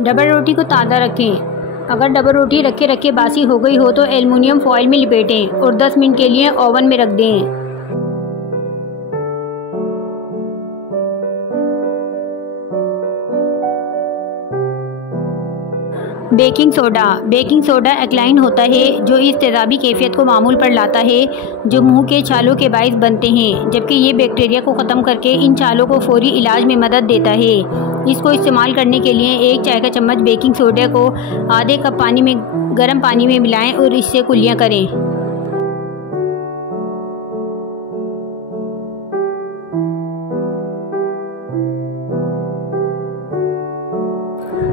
Double रोटी को ताज़ा रखें। अगर डबल रोटी रखे रखे बासी हो गई हो तो एल्युमिनियम फॉइल में लपेटें और 10 मिनट के लिए ओवन में रख दें। बेकिंग सोडा एक्लाइन होता है जो इस तेज़ाबी कैफियत को मामूल पर लाता है जो मुंह के छालों के बाइस बनते हैं, जबकि ये बैक्टीरिया को ख़त्म करके इन छालों को फौरी इलाज में मदद देता है। इसको इस्तेमाल करने के लिए 1 चाय का चम्मच बेकिंग सोडा को आधे कप गर्म पानी में मिलाएं और इससे कुल्लियाँ करें।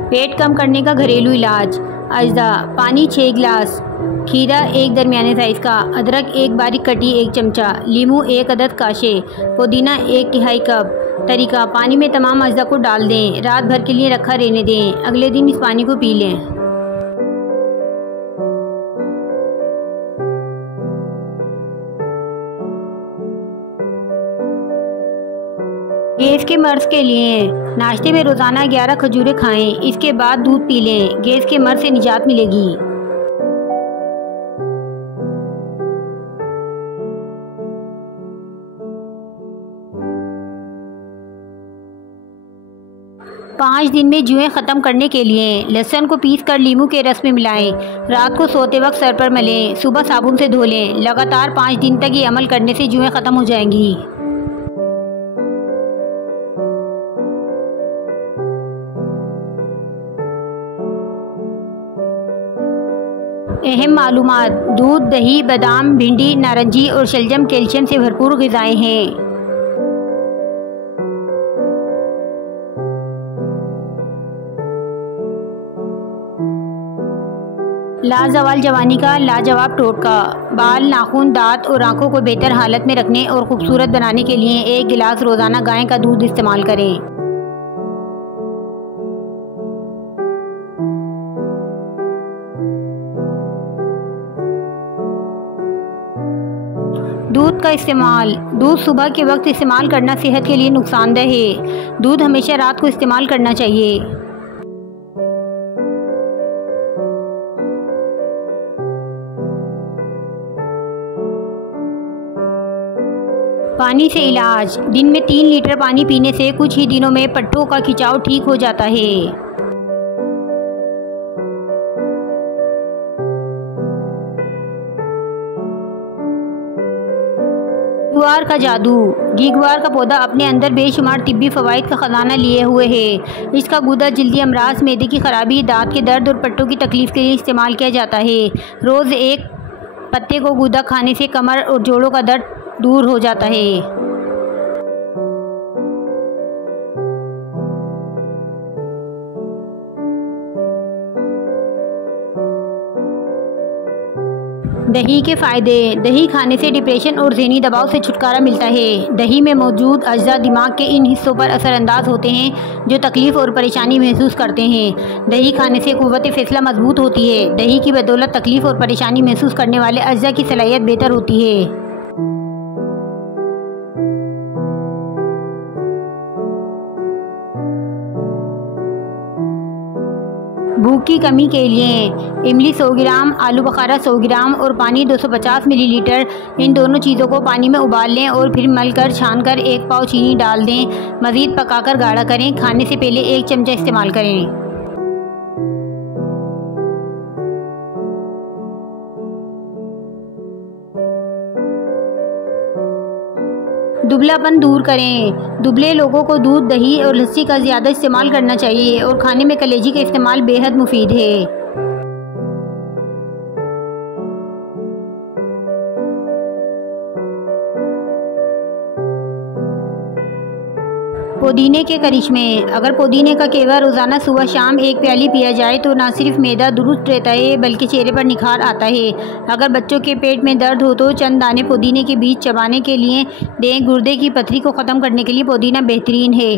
पेट कम करने का घरेलू इलाज। अजदा: पानी 6 गिलास, खीरा 1 दरमियाने साइज़ का, अदरक 1 बारीक कटी 1 चमचा, नींबू 1 अदद काशे, पुदीना 1 तिहाई कप। तरीका: पानी में तमाम अजदा को डाल दें, रात भर के लिए रखा रहने दें, अगले दिन इस पानी को पी लें। गैस के मर्ज के लिए नाश्ते में रोज़ाना 11 खजूरें खाएं, इसके बाद दूध पी लें, गैस के मर्ज से निजात मिलेगी। पाँच दिन में जुएं ख़त्म करने के लिए लहसुन को पीस कर नींबू के रस में मिलाएं, रात को सोते वक्त सर पर मलें, सुबह साबुन से धो लें। लगातार 5 दिन तक ये अमल करने से जुएं ख़त्म हो जाएंगी। अहम मालूमात: दूध, दही, बादाम, भिंडी, नारंगी और शलजम कैल्शियम से भरपूर ग़िज़ाएँ हैं। लाजवाल जवानी का लाजवाब टोटका। बाल, नाखून, दांत और आँखों को बेहतर हालत में रखने और खूबसूरत बनाने के लिए 1 गिलास रोज़ाना गाय का दूध इस्तेमाल करें। दूध का इस्तेमाल। दूध सुबह के वक्त इस्तेमाल करना सेहत के लिए नुकसानदेह है। दूध हमेशा रात को इस्तेमाल करना चाहिए। पानी से इलाज। दिन में 3 लीटर पानी पीने से कुछ ही दिनों में पट्टों का खिंचाव ठीक हो जाता है। घीग्वार का जादू। घीग्वार का पौधा अपने अंदर बेशुमार तिब्बी फ़वाइद का ख़जाना लिए हुए है। इसका गूदा जल्दी अमराज, मैदे की खराबी, दांत के दर्द और पट्टों की तकलीफ़ के लिए इस्तेमाल किया जाता है। रोज़ 1 पत्ते को गूदा खाने से कमर और जोड़ों का दर्द दूर हो जाता है। दही के फ़ायदे। दही खाने से डिप्रेशन और ज़हनी दबाव से छुटकारा मिलता है। दही में मौजूद अज्जा दिमाग के इन हिस्सों पर असरअंदाज होते हैं जो तकलीफ़ और परेशानी महसूस करते हैं। दही खाने से क़ुव्वत फ़ैसला मजबूत होती है। दही की बदौलत तकलीफ़ और परेशानी महसूस करने वाले अज्जा की सलाहियत बेहतर होती है। भूख की कमी के लिए इमली 100 ग्राम, आलू बुखारा 100 ग्राम और पानी 250 मिलीलीटर, इन दोनों चीज़ों को पानी में उबाल लें और फिर मलकर छानकर 1 पाव चीनी डाल दें। मज़ीद पकाकर गाढ़ा करें। खाने से पहले 1 चमचा इस्तेमाल करें। दुबलापन दूर करें। दुबले लोगों को दूध, दही और लस्सी का ज़्यादा इस्तेमाल करना चाहिए और खाने में कलेजी का इस्तेमाल बेहद मुफीद है। पुदीने के करिश्मे। अगर पुदीने का कहवा रोज़ाना सुबह शाम 1 प्याली पिया जाए तो न सिर्फ मैदा दुरुस्त रहता है बल्कि चेहरे पर निखार आता है। अगर बच्चों के पेट में दर्द हो तो चंद दाने पुदीने के बीज चबाने के लिए दें। गुर्दे की पथरी को ख़त्म करने के लिए पुदीना बेहतरीन है।